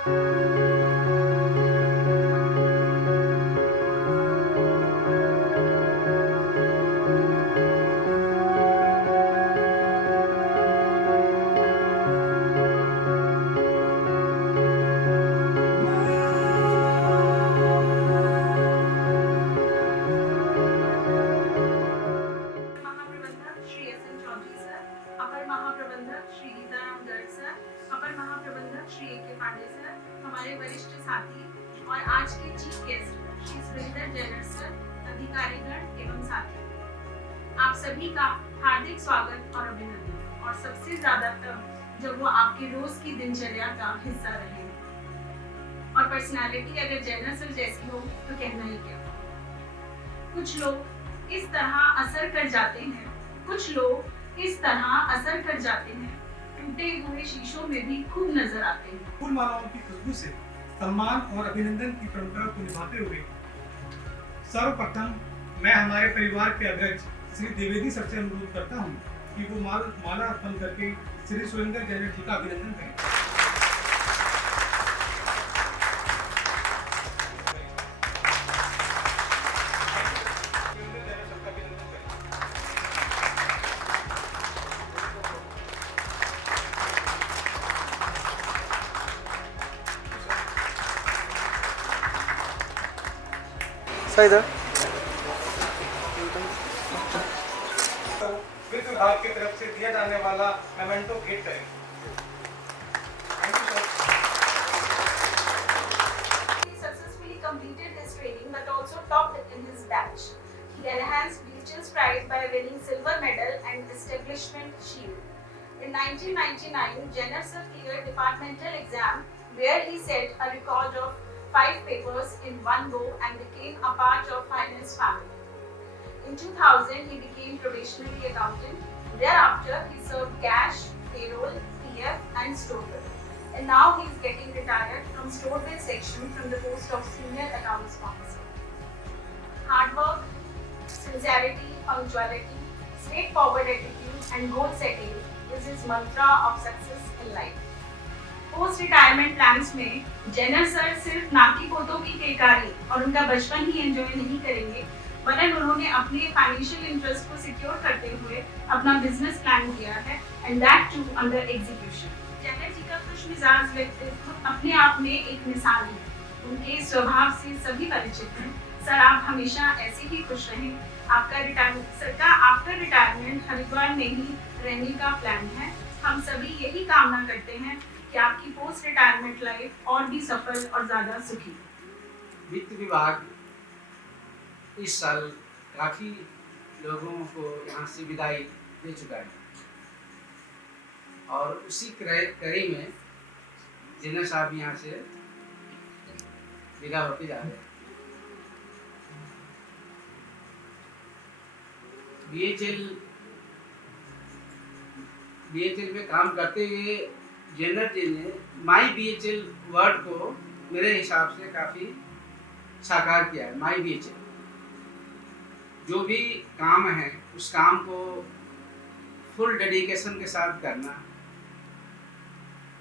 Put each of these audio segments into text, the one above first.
अपर महाप्रबंधक Shri Gitarama Garg sir, अपर महाप्रबंधक Shri A K. Pandey sir, हमारे वरिष्ठ साथी और आज के chief guest Shri Surendra Jenner sir, अधिकारीगण एवं साथी, आप सभी का हार्दिक स्वागत और अभिनंदन। और सबसे ज्यादा तब जब वो आपके रोज की दिनचर्या का हिस्सा रहे और पर्सनालिटी अगर जैनर सर जैसी हो तो कहना ही क्या। कुछ लोग इस तरह असर कर जाते हैं, कुछ लोग इस तरह असर कर जाते हैं, टूटे हुए शीशों में भी खूब नजर आते हैं। फूल मालाओं की खुशबू से सम्मान और अभिनंदन की परंपरा को निभाते हुए सर्वप्रथम मैं हमारे परिवार के अध्यक्ष श्री द्विवेदी सर से अनुरोध करता हूँ कि वो माला अर्पण करके श्री सुरेंद्र जैनर जी का अभिनंदन करें। इधर वित्त विभाग की तरफ से दिया जाने वाला मेमेंटो भेंट करें। He successfully completed his training but also topped in his batch. He enhanced BHL's pride by winning silver medal and establishment shield. In 1999, Jenner sir cleared departmental exam where he set a record of 5 papers in one go and became a part of finance family. In 2000, he became probationary accountant. Thereafter, he served cash, payroll, PF and store bill. And now he is getting retired from store bill section from the post of senior accounts officer. Hard work, sincerity, punctuality, straightforward attitude and goal setting is his mantra of success in life. Post retirement plans में Jenner sir सिर्फ नाती पोतों की केकारी और उनका बचपन ही enjoy नहीं करेंगे, वरन उन्होंने अपने फाइनेंशियल इंटरेस्ट को सिक्योर करते हुए अपना बिजनेस प्लान किया है and that too under execution. Gen Z का खुशमिजाज व्यक्तित्व अपने आप में एक मिसाल है। उनके स्वभाव से सभी परिचित हैं। सर आप हमेशा ऐसे ही खुश रहें। आपका रिटायरमेंट सर का आफ्टर रिटायरमेंट हरिद्वार में ही रहने का प्लान है। हम सभी यही कामना करते हैं कि आपकी पोस्ट रिटायरमेंट लाइफ और भी सफल और ज्यादा सुखी। वित्त विभाग इस साल काफ़ी लोगों को यहाँ से विदाई दे चुका है और उसी कड़ी में जेनर साहब यहाँ से विदा होते जा रहे हैं। बीएचएल में काम करते हुए जेनर जी ने माई बीएचएल वर्ड को मेरे हिसाब से काफ़ी साकार किया है। माई बीएचएल जो भी काम है उस काम को फुल डेडिकेशन के साथ करना,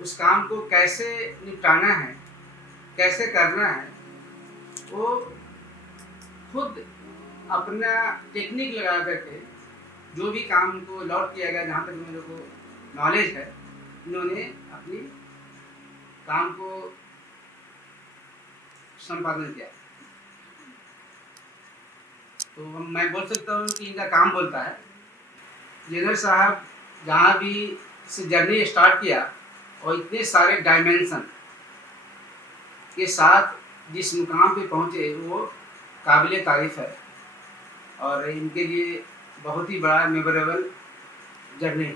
उस काम को कैसे निपटाना है, कैसे करना है, वो खुद अपना टेक्निक लगा करके जो भी काम को लॉट किया गया, जहाँ तक मेरे को नॉलेज है, इन्होंने अपनी काम को संपादन किया। तो मैं बोल सकता हूँ कि इनका काम बोलता है। जेनर साहब जहाँ भी से जर्नी स्टार्ट किया और इतने सारे डायमेंशन के साथ जिस मुकाम पे पहुँचे वो काबिल तारीफ़ है और इनके लिए बहुत ही बड़ा मेमोरेबल जर्नी है।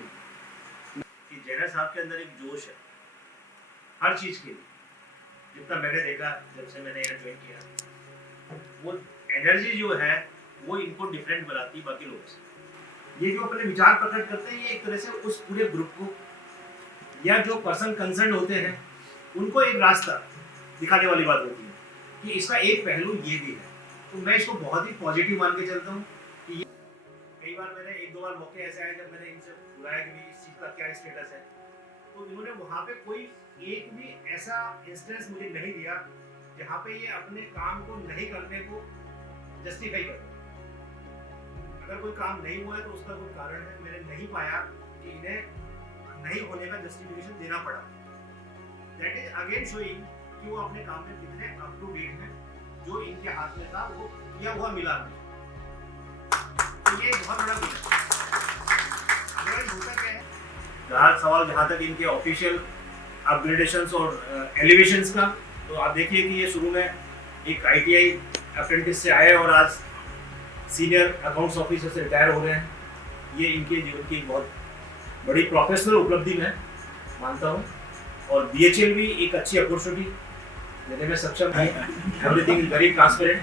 कि जेनर साहब के अंदर एक जोश है हर चीज़ के लिए। जितना मैंने देखा जब से मैंने यहाँ ज्वाइन किया, वो एनर्जी जो है वो इनको डिफरेंट बनाती है बाकी लोगों से। ये जो अपने विचार प्रकट करते हैं, ये एक तरह से उस पूरे ग्रुप को या जो पर्सन कंसर्न होते हैं उनको एक रास्ता दिखाने वाली बात होती है कि इसका एक पहलू ये भी है। तो मैं इसको बहुत ही पॉजिटिव मान के चलता हूँ कि ये कई बार मैंने एक दो बार मौके ऐसे आए जब मैंने इनसे बुलाया कि इस चीज़ का क्या स्टेटस है, तो इन्होंने वहाँ पे कोई एक भी ऐसा इंस्टेंस मुझे नहीं दिया जहाँ पे ये अपने काम को नहीं करने को जस्टिफाई कर। अगर कोई काम नहीं हुआ है तो उसका कोई कारण है, मैंने नहीं पाया कि इन्हें नहीं होने का जस्टिफिकेशन देना पड़ा। दैट इज अगेन शोइंग कि वो अपने काम में कितने अप टू डेट हैं, जो इनके हाथ में था वो किया हुआ मिला नहीं। तो ये बहुत बड़ा गुण है। अदरवाइज होता क्या है, रहा सवाल जहाँ तक इनके ऑफिशियल अपग्रेडेशंस और एलिवेशंस का, तो आप देखिए कि ये शुरू में एक ITI अप्रेंटिस से आए और आज सीनियर अकाउंट्स ऑफिसर से रिटायर हो रहे हैं। ये इनके जीवन की बहुत बड़ी प्रोफेशनल उपलब्धि मैं मानता हूँ। और BHL भी एक अच्छी अपॉर्चुनिटी देने में सक्षम है। Everything is very transparent.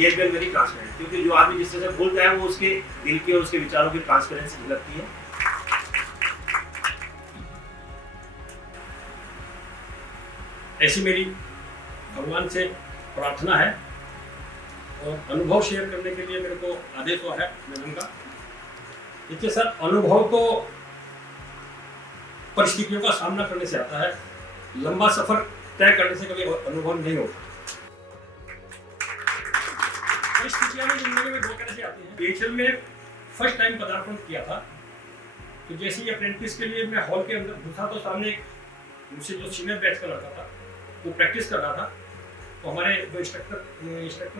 ये इज वेरी ट्रांसपेरेंट, क्योंकि जो आदमी जिस तरह से बोलता है वो उसके दिल की और उसके विचारों की ट्रांसपेरेंसी झलकती है। ऐसी मेरी भगवान से प्रार्थना है और अनुभव शेयर करने के लिए मेरे को आदेश हुआ है मैडम का। देखिए सर, अनुभव तो परिस्थितियों का सामना करने से आता है, लंबा सफर तय करने से कभी अनुभव नहीं होता। परिस्थितियां में जिंदगी में दो तरह से आती हैं। BHL में फर्स्ट टाइम पदार्पण किया था, तो जैसे ही अप्रेंटिस के लिए मैं हॉल के अंदर घुसा तो सामने मुझसे जो सीनियर बैच का लड़का था वो प्रैक्टिस कर रहा था। तो हमारे जो इंस्ट्रक्टर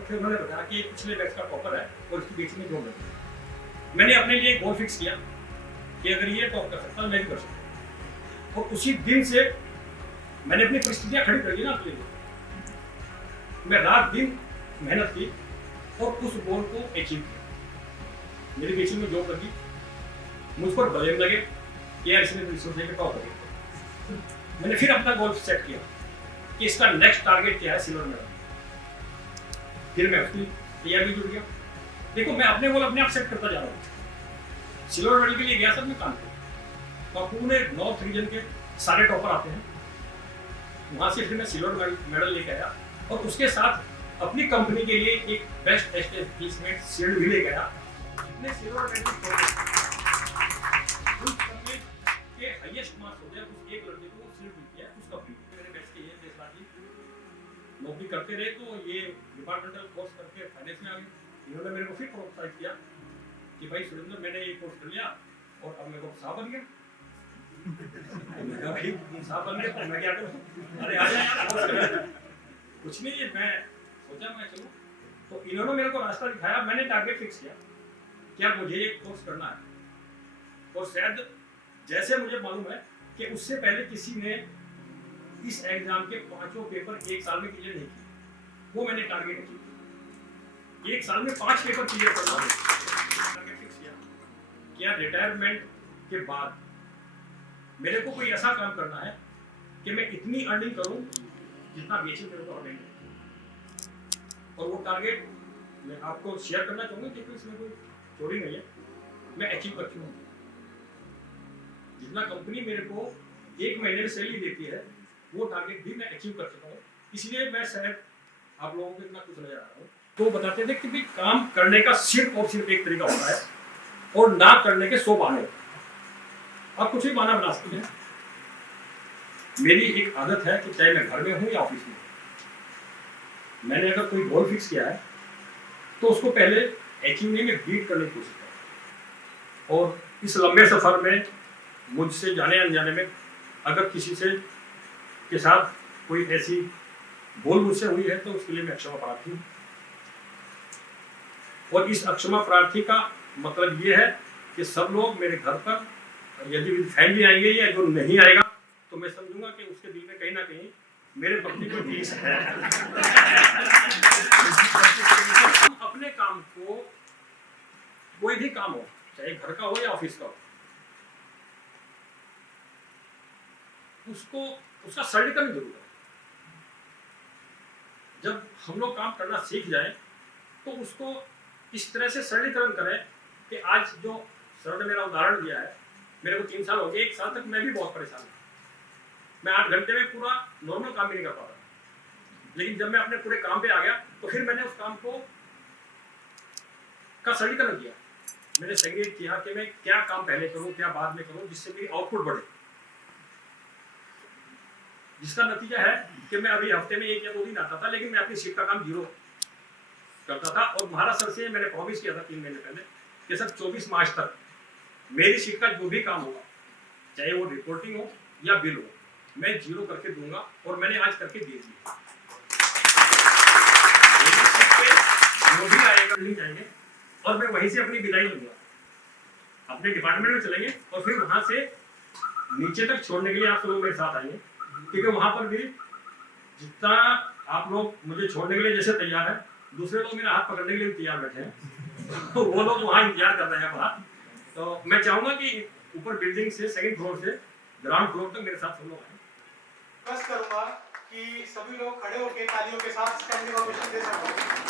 थे उन्होंने बताया कि पिछले बैच का टॉपर है और इसकी बीच में जॉब लगी। मैंने अपने लिए गोल फिक्स किया कि अगर ये टॉप कर सकता है मैं भी कर सकता। और उसी दिन से मैंने अपनी परिस्थितियां खड़ी कर ली ना अपने लिए। मैं रात दिन मेहनत की और उस गोल को अचीव किया। मेरी बीच में जॉब लगी, मुझ पर ब्लेम लगे कि यार इसने रिसोर्स लेकर टॉप कर। मैंने फिर अपना गोल सेट किया कि इसका नेक्स्ट टारगेट क्या है, सिल्वर मेडल। फिर मैं उसकी तैयारी जुड़ गया। देखो, मैं अपने गोल अपने आप सेट करता जा रहा हूँ। सिल्वर मेडल के लिए गया सर मैं कानपुर, और पूरे नॉर्थ रीजन के सारे टॉपर आते हैं। वहाँ से फिर मैं सिल्वर मेडल लेके आया और उसके साथ अपनी कंपनी के लिए एक बेस्ट एस्टेब्लिशमेंट शील्ड भी लेके आया। इतने सिल्वर मेडल के हाईएस्ट मार्क्स होते हैं, उस एक लड़के को शील्ड मिलती है उस कंपनी में। मेरे बैच के ये फैसला की नौकरी करते रहे तो ये डिपार्टमेंटल कोर्स करके फाइनेंस में आ गए। इन्होंने मेरे को फिर प्रोत्साहित किया कि भाई सुरेंद्र, मैंने ये कोर्स कर लिया और अब मेरे को साहब बन गया। मैं कहा भाई साहब बन गया तो मैं क्या करूँ? अरे आ जा यार, कुछ नहीं। मैं सोचा मैं चलूँ, तो इन्होंने मेरे को रास्ता दिखाया। मैंने टारगेट फिक्स किया कि यार मुझे ये कोर्स करना है। और शायद जैसे मुझे मालूम है कि उससे पहले किसी ने इस एग्जाम के 5 पेपर एक साल में क्लियर नहीं किए। वो मैंने टारगेट किया, एक साल में 5 पेपर क्लियर करना है। टारगेट फिक्स किया कि यार रिटायरमेंट के बाद मेरे को कोई ऐसा काम करना है कि मैं इतनी अर्निंग करूं जितना BHL मेरे को अर्निंग है। और वो टारगेट मैं आपको शेयर करना चाहूँगा क्योंकि इसमें कोई चोरी नहीं है। मैं अचीव कर चुका हूँ। जितना कंपनी मेरे को एक महीने में सैलरी देती है वो टारगेट भी मैं अचीव कर चुका हूँ। इसलिए मैं शायद आप लोगों को इतना कुछ नजर आ रहा हूँ। तो बताते थे कि भी काम करने का सिर्फ और सिर्फ एक तरीका होता है और ना करने के 100 बहाने। आप कुछ भी बहाना बना सकते हैं। मेरी एक आदत है कि चाहे मैं घर में हूँ या ऑफिस में, मैंने अगर कोई गोल फिक्स किया है तो उसको पहले अचीव नहीं में बीट करने की कोशिश करता हूँ। और इस लंबे सफर में मुझसे जाने अनजाने में अगर किसी से के साथ कोई ऐसी भूल मुझसे हुई है तो उसके लिए मैं क्षमा प्रार्थी हूँ। और इस अक्षमा प्रार्थी का मतलब ये है कि सब लोग मेरे घर पर यदि विद फैमिली आएंगे या जो नहीं आएगा तो मैं समझूंगा कि उसके दिल में कहीं ना कहीं मेरे प्रति कोई टीस है। हम अपने काम को, कोई भी काम हो, चाहे घर का हो या ऑफिस का हो, उसको उसका सरलीकरण जरूर है। जब हम लोग काम करना सीख जाएं तो उसको इस तरह से सरलीकरण करें कि आज जो सर ने मेरा उदाहरण दिया है, मेरे को 3 साल हो गए, 1 साल तक मैं भी बहुत परेशान था। मैं 8 घंटे में पूरा नॉर्मल काम भी नहीं कर पा रहा। लेकिन जब मैं अपने पूरे काम पे आ गया तो फिर मैंने उस काम को का सरलीकरण किया मैंने सेग्रीगेट किया कि मैं क्या काम पहले करूं, क्या बाद में करूं, जिससे मेरी आउटपुट बढ़े। जिसका नतीजा है कि मैं अभी हफ्ते में 1 या 2 दिन आता था, लेकिन मैं अपनी शिफ्ट का काम 0 करता था। और महाराज सर से मैंने प्रॉमिस किया था 3 महीने पहले कि सर 24 मार्च तक मेरी शिफ्ट का जो भी काम होगा, चाहे वो रिपोर्टिंग हो या बिल हो, मैं 0 करके दूंगा। और मैंने आज करके दे दिया। जो भी आएगा नहीं जाएंगे और मैं वहीं से अपनी विदाई लूंगा, अपने डिपार्टमेंट में चलेंगे और फिर वहां से नीचे तक छोड़ने के लिए आप सब लोग मेरे साथ आएंगे, क्योंकि वहां पर भी जितना आप लोग मुझे छोड़ने के लिए जैसे तैयार है, दूसरे लोग मेरा हाथ पकड़ने के लिए तैयार बैठे हैं। तो वो लोग वहां इंतजार कर रहे हैं बाहर। तो मैं चाहूंगा कि ऊपर बिल्डिंग से 2nd फ्लोर से ग्राउंड फ्लोर तक मेरे साथ सब लोग आए। रिक्वेस्ट करूंगा कि सभी लोग खड़े होकर तालियों के साथ स्टैंडिंग ओवेशन दे सकें।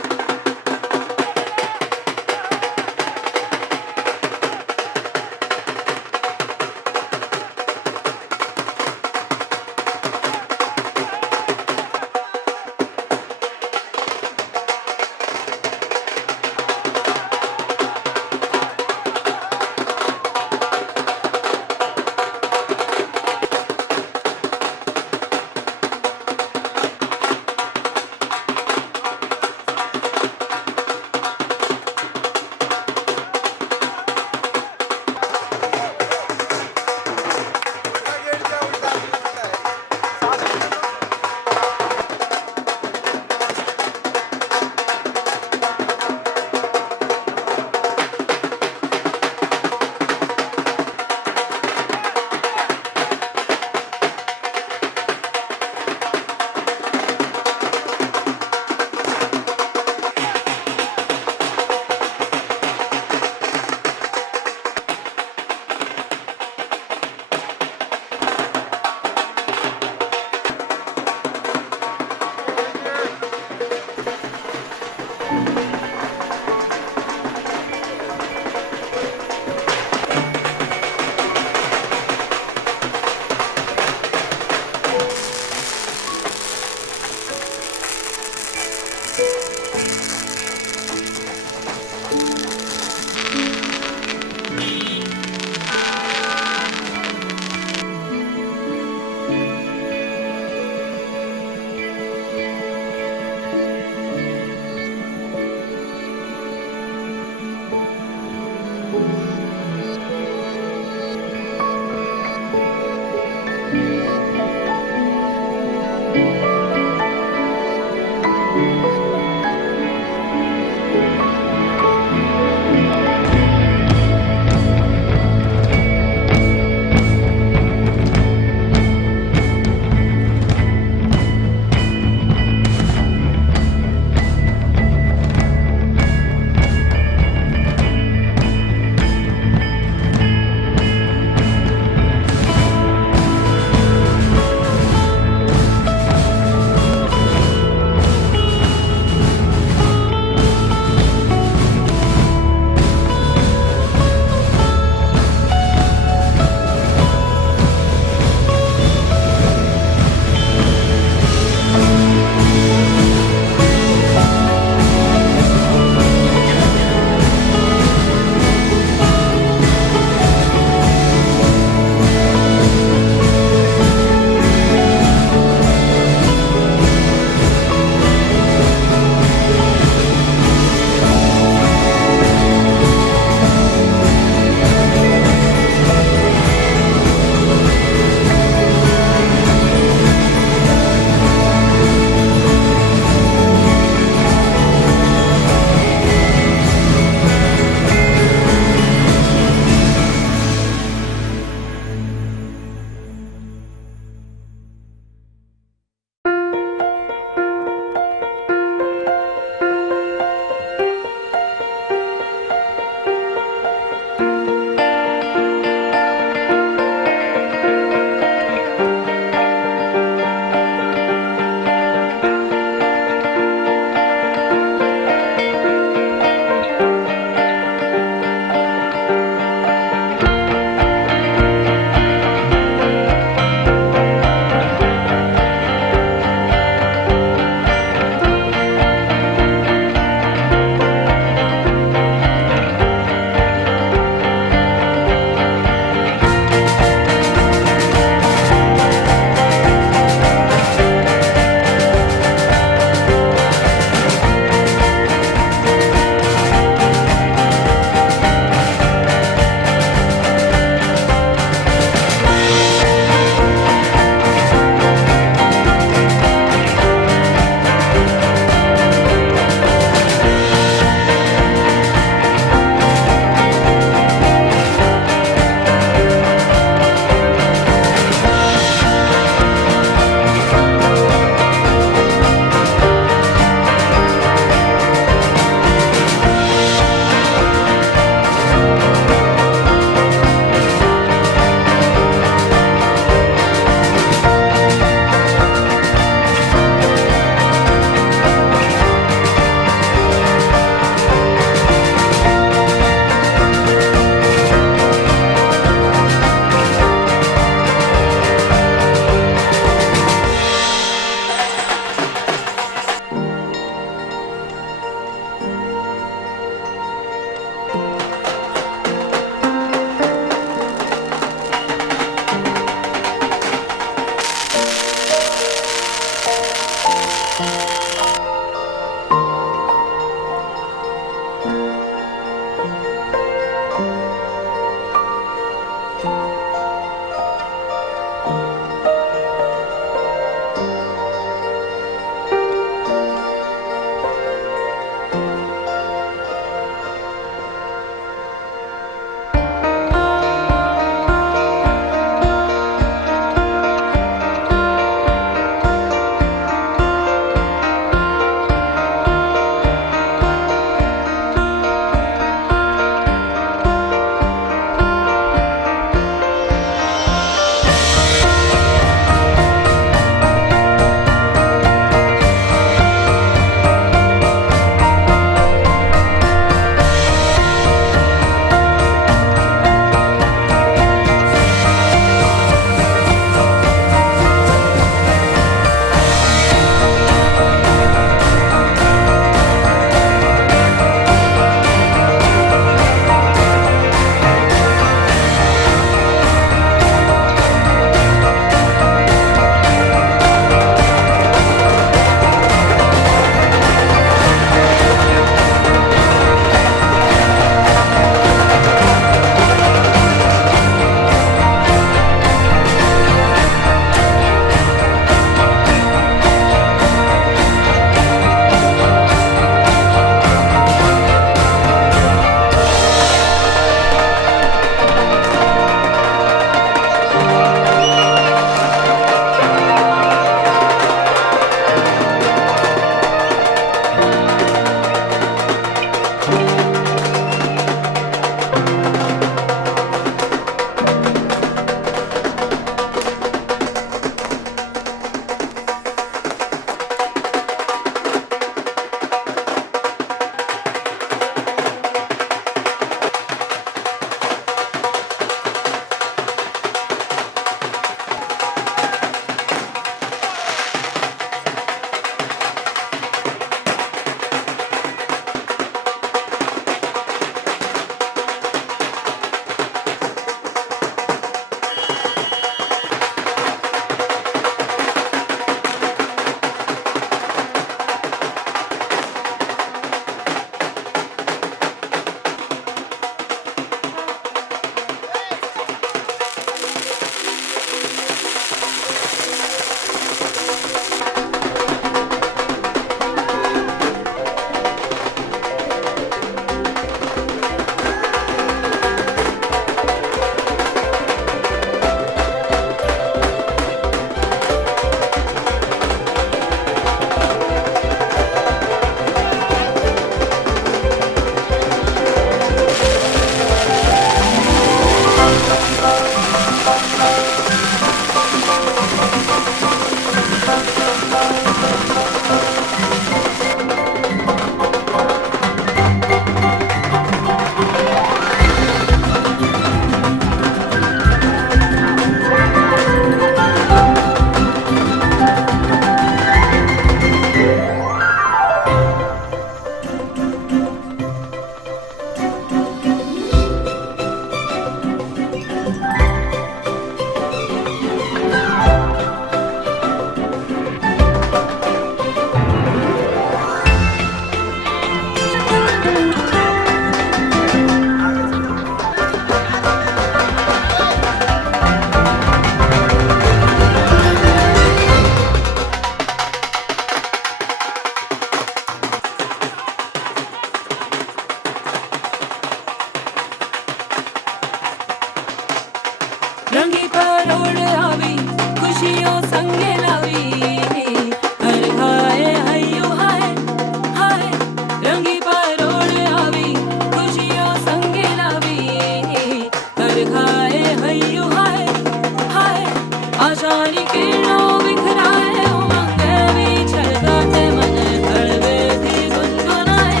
सारी किरणों बिखराए उमंग भी छलकाते मन हड़बे भी गुनगुनाए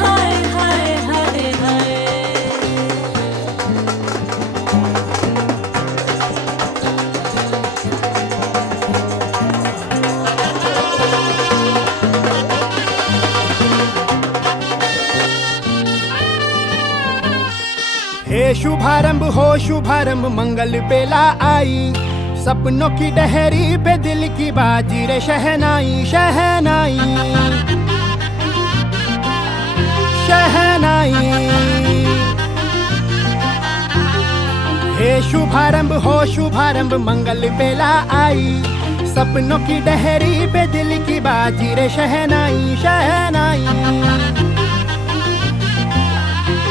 हाय हाय हाय हाय हे शुभारंभ हो शुभारंभ मंगल बेला आई सपनों की डहरी पे दिल की बाजी रे शहनाई शहनाई शहनाई हे शुभारंभ हो शुभारंभ मंगल बेला आई सपनों की डहरी पे दिल की बाजी रे शहनाई शहनाई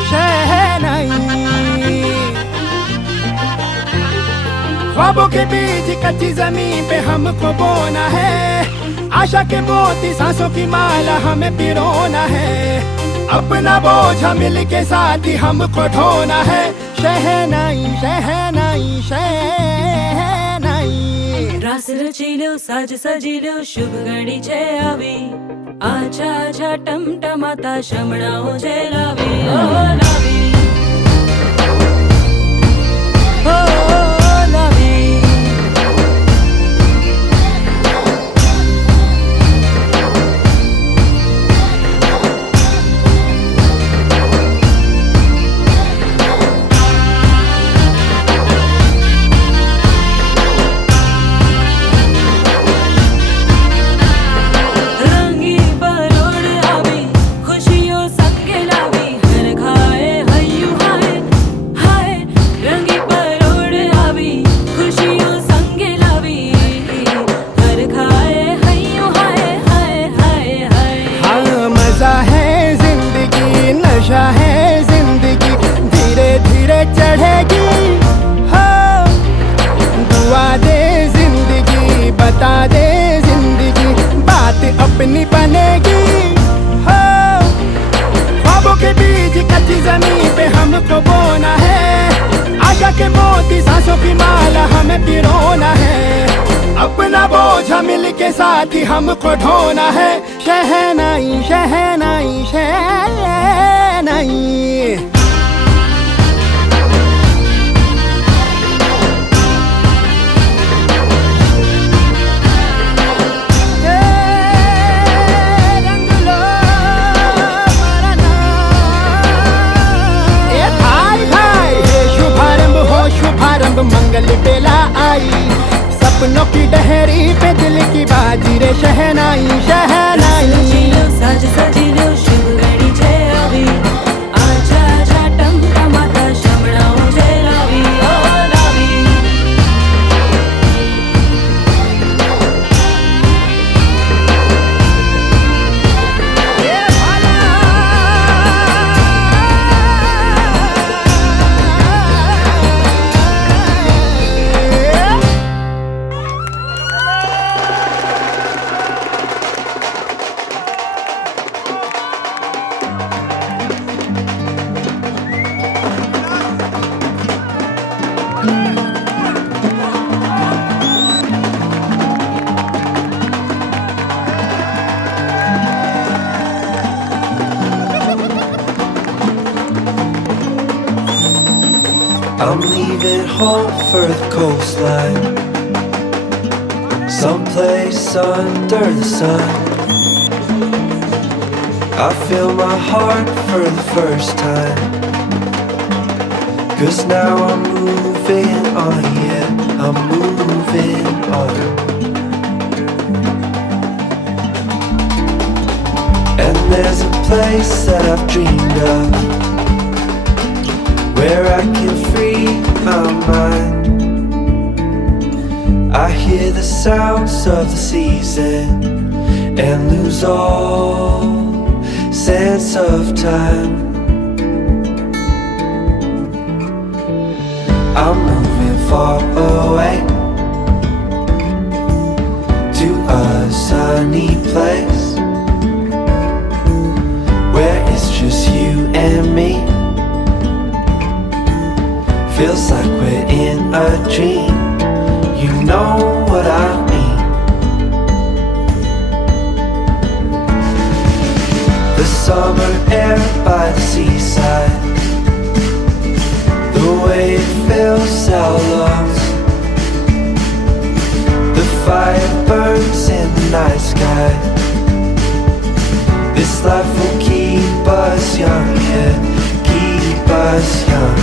शहनाई ख्वाबों के बीच कच्ची जमीन पे हमको बोना है आशा के मोती सांसों की माला हमें पिरोना है अपना बोझ मिल के साथ ही हमको ढोना है शहनाई शहनाई शहनाई रास रचिलो साज सजिलो शुभ घड़ी छे आवी आछा आछा टमटमाता शमणाओ जे लावी ओ लावी ओ लावी रंगी परोड़ आवी खुशियों संगे लावी हर खाए हयू हाय हाय रंगी परोड़ आवी खुशियों संगे लावी हर खाए हयू हाय हाय हाय हाय हाँ मजा है जिंदगी नशा है जिंदगी धीरे धीरे चढ़ेगी हाँ दुआ दे जिंदगी बता दे जिंदगी बात अपनी बनेगी हाँ ख्वाबों के बीच कच्ची जमीन पे हमको बोना है आशा के मोती सांसों की माला हमें पिरोना है अपना बोझ मिल के साथ ही हमको ढोना है शहनाई शहनाई शहनाई रंग लो मरना ए भाई भाई हे शुभारंभ हो शुभारंभ मंगल बेला आई सपनों की डहरी पे दिल की बाजी रे शहनाई शहनाई रचिलो साज सजिलो शुभ घड़ी छे आवी आछा आछा टमटमाता शमणाओ जे लावी ओ लावी ए भाला I'm leaving home for the coastline, someplace under the sun. I feel my heart for the first time, 'cause now I'm moving on, yeah, I'm moving on. And there's a place that I've dreamed of, where I can free my mind. I hear the sounds of the season and lose all sense of time. I'm moving far away to a sunny place where it's just you and me. Feels like we're in a dream. You know burns in the night sky. This life will keep us young, yeah, keep us young.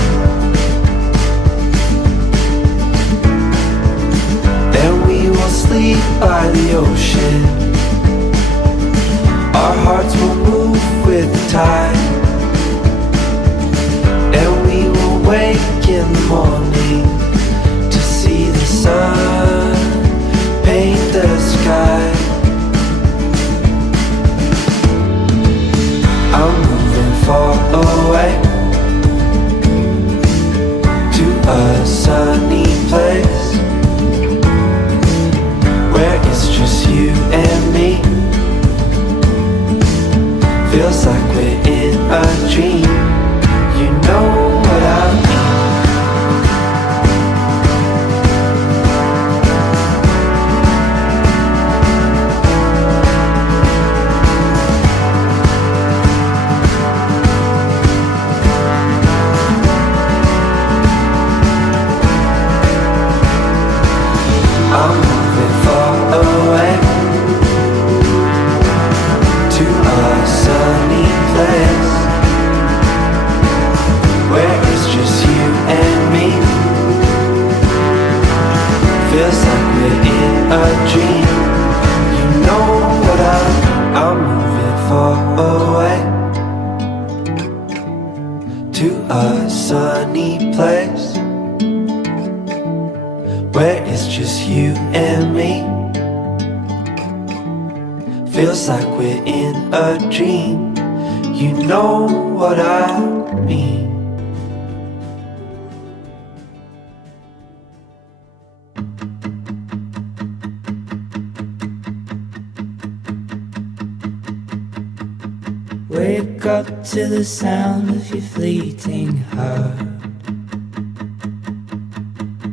And we will sleep by the ocean. Our hearts will move with the tide. And we will wake in the morning to see the sun paint the sky. I'm moving far away to a sunny place where it's just you and me. Feels like we're in a dream. You know what I mean. I'm moving far away to a sunny place where it's just you and me. Feels like we're in a dream. You know what I'm moving far away to a sunny place where it's just you and me. Feels like we're in a dream. You know what I mean. Wake up to the sound of your fleeting heart.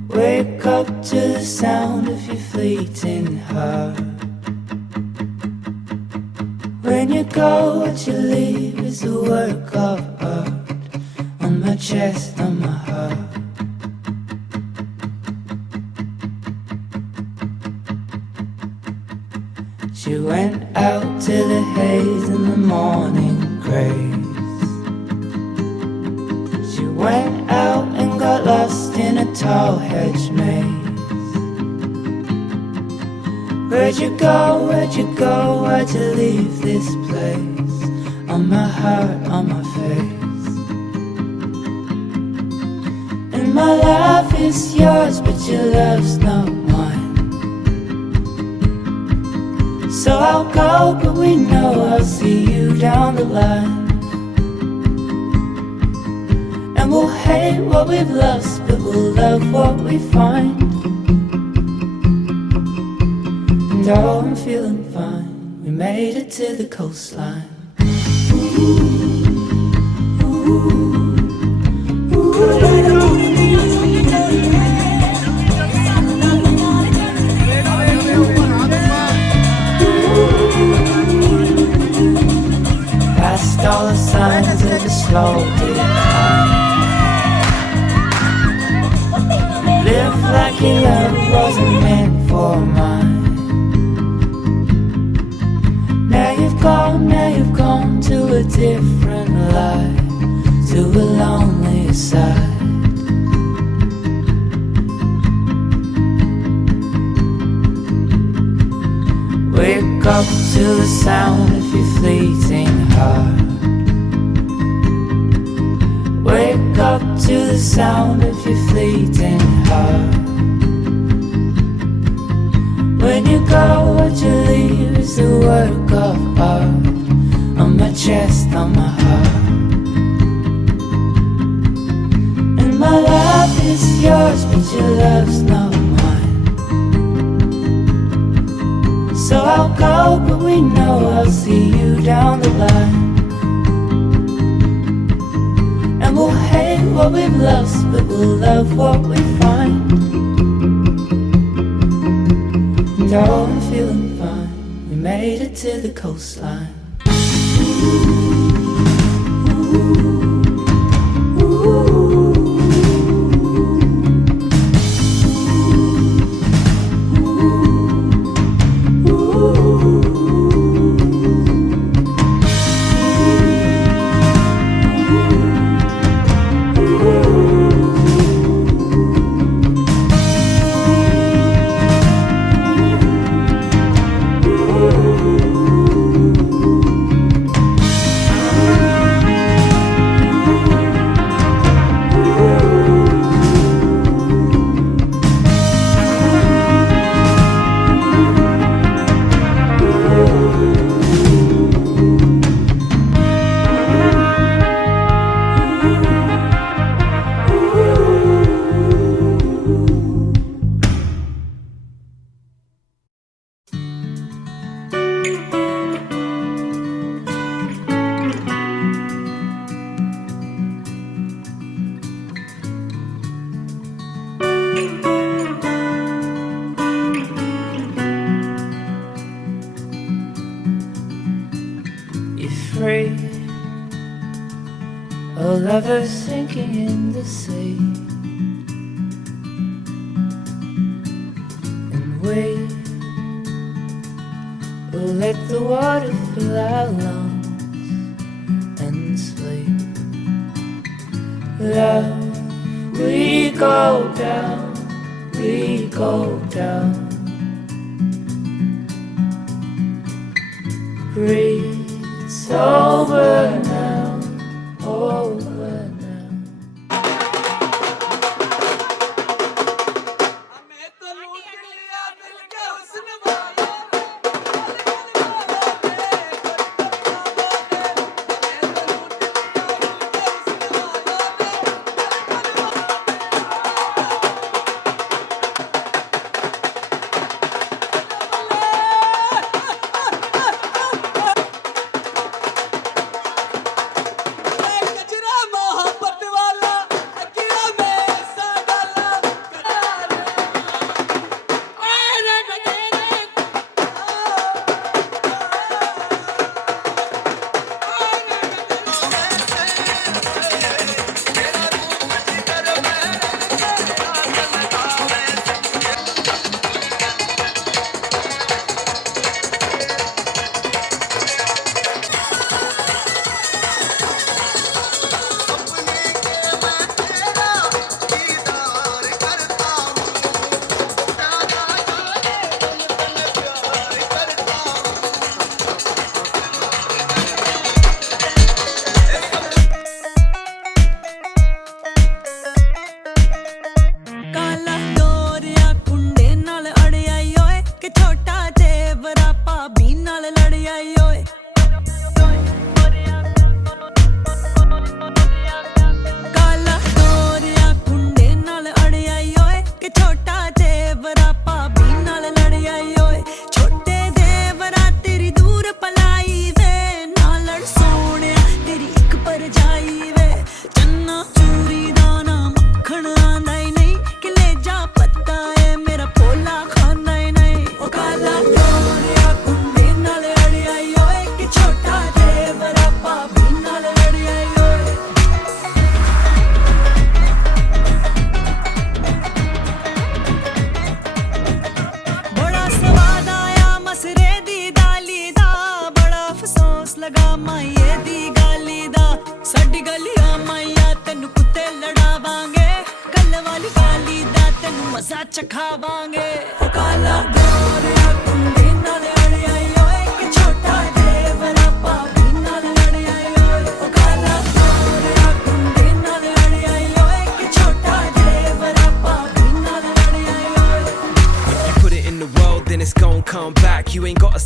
Wake up to the sound of your fleeting heart. When you go, what you leave is a work of art on my chest, on my heart. She went out to the haze in the morning grace. She went out and got lost in a tall hedge maze. Where'd you go, where'd you go, why'd you leave this place? On my heart, on my face. And my life is yours, but your love's not mine. So I'll go, but we know I'll see you down the line. And we'll hate what we've lost, but we'll love what we find. And oh, I'm feeling fine. We made it to the coastline. Past all the signs of a slow decline. Live like your love wasn't meant for mine. Now you've gone to a different life, to a lonely side. Wake up to the sound of your fleeting heart. Wake up to the sound of your fleeting heart. When you go, what you leave is a work of art on my chest, on my heart. And my life is yours, but your love's not mine. So I'll go, but we know I'll see you down the line. And we'll hate what we've lost, but we'll love what we find. And oh, I'm feeling fine. We made it to the coastline. free. A lover sinking in the sea. And we will let the water fill our lungs and sleep. Love, we go down, we go down. Breathe, it's over now, over now.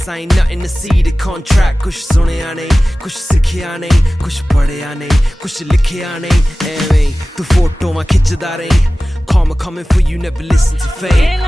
Sign nothing to see the contract. कुछ सुनया नहीं, कुछ सिखया नहीं, कुछ पढ़या नहीं, कुछ लिखया नहीं. Anyway, तू फोटो में खिंचदा रही. Karma coming for you, never listen to fame.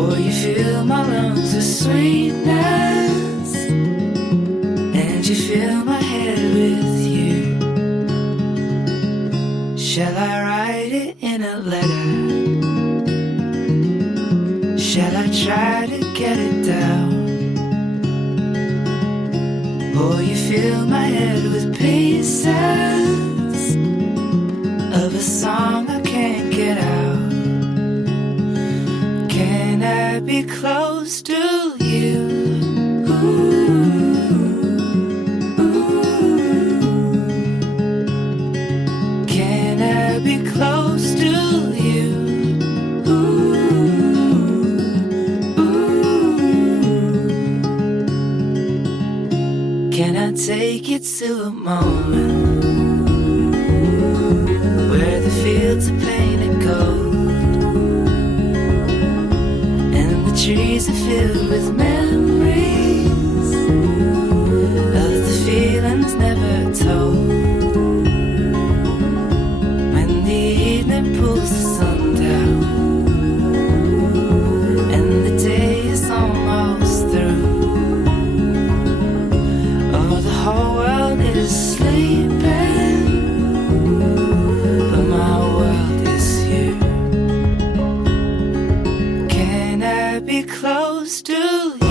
Oh, you fill my lungs with sweetness, and you fill my head with you. Shall I write it in a letter? Shall I try to get it down? Oh, you fill my head with pieces of a song I can't get out. Can I be close to you? Can I be close to you? Can I take you to a moment where the fields are painted gold and the trees are filled with memories of the feelings never told? When the evening pulls the sun down and the day is almost through, the whole world is sleeping, but my world is you. Can I be close to you?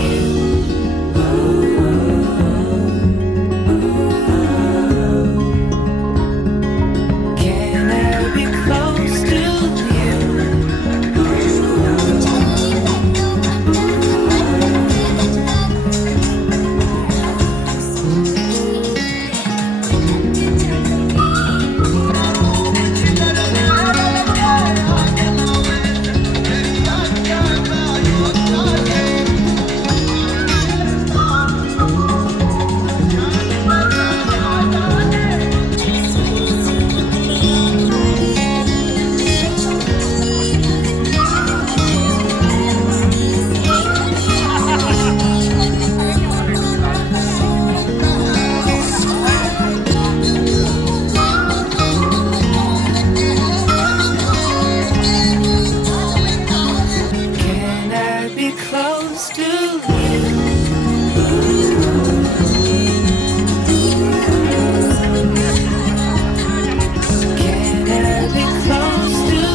Can I be close to you? Can I be close to you? Can I be close to you? Can I be close to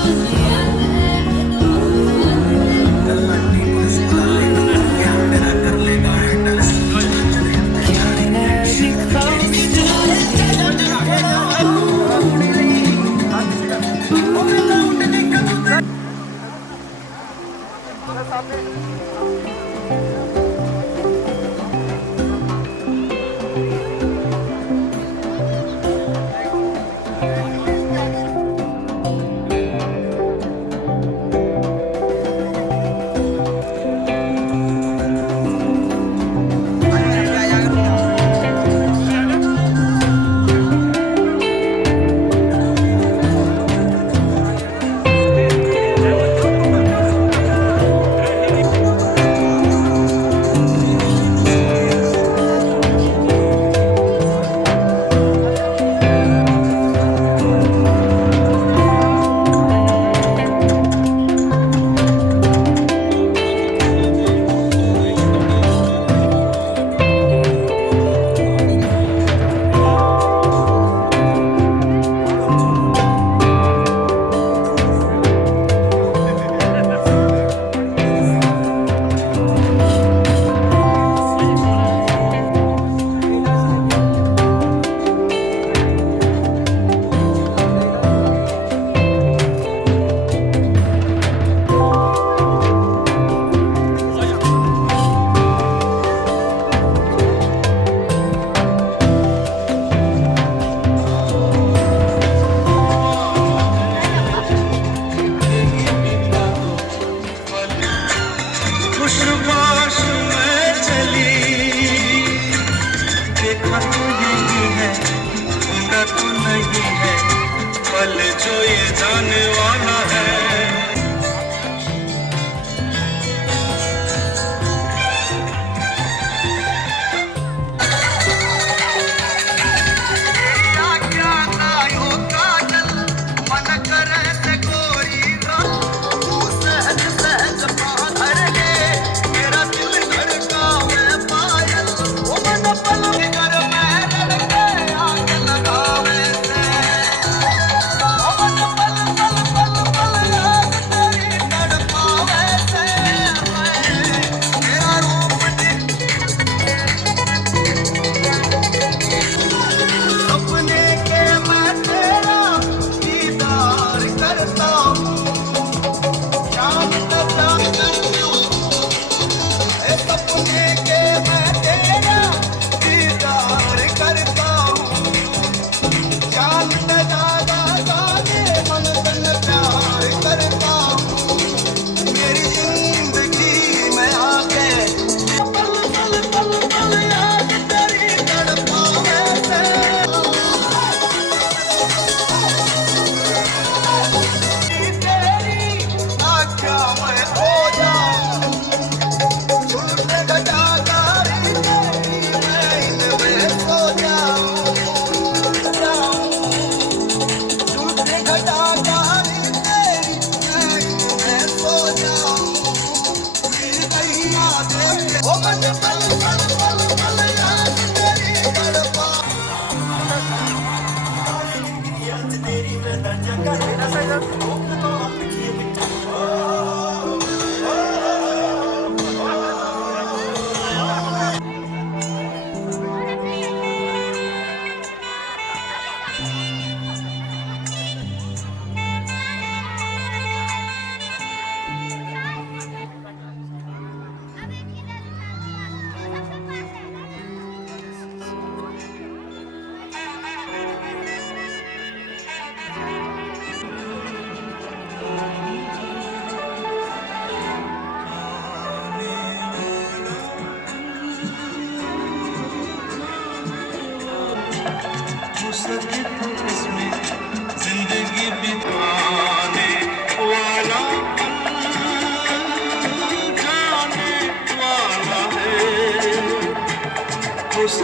मन करे से गोरी तू सहज सहज पाँव धर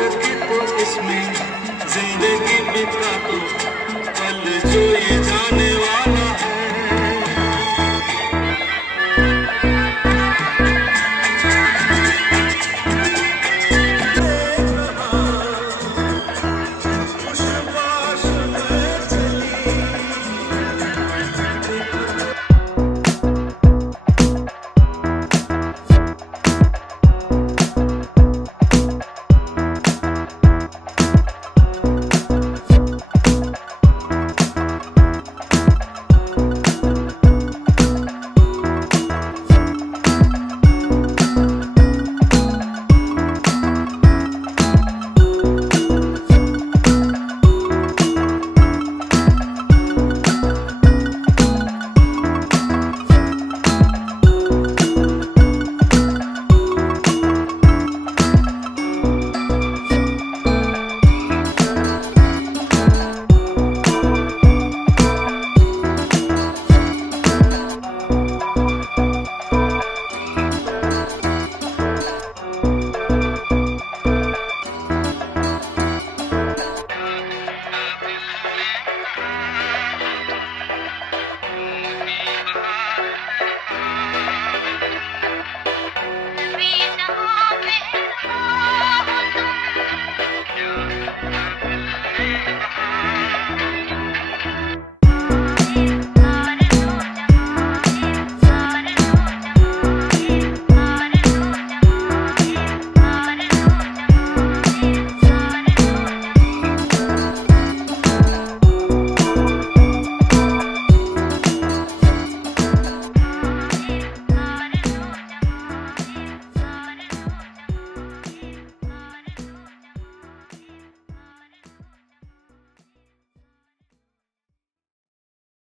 सके तो इसमें